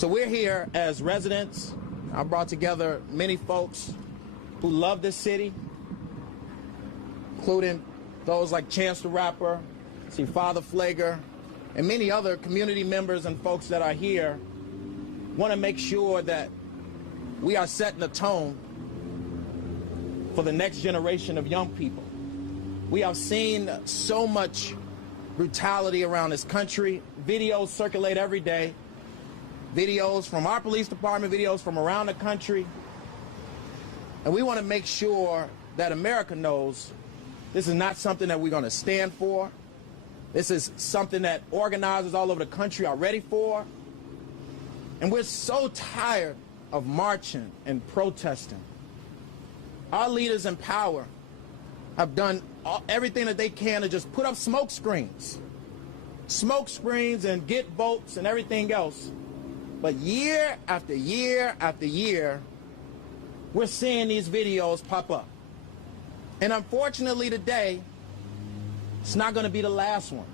So we're here as residents. I brought together many folks who love this city, including those like Chance the Rapper, see Father Flager, and many other community members and folks that are here. Want to make sure that we are setting a tone for the next generation of young people. We have seen so much brutality around this country. Videos circulate every day. Videos from our police department, videos from around the country. And we want to make sure that America knows this is not something that we're going to stand for. This is something that organizers all over the country are ready for. And we're so tired of marching and protesting. Our leaders in power have done everything that they can to just put up smoke screens and get votes and everything else. But year after year after year, we're seeing these videos pop up. And unfortunately today, it's not going to be the last one.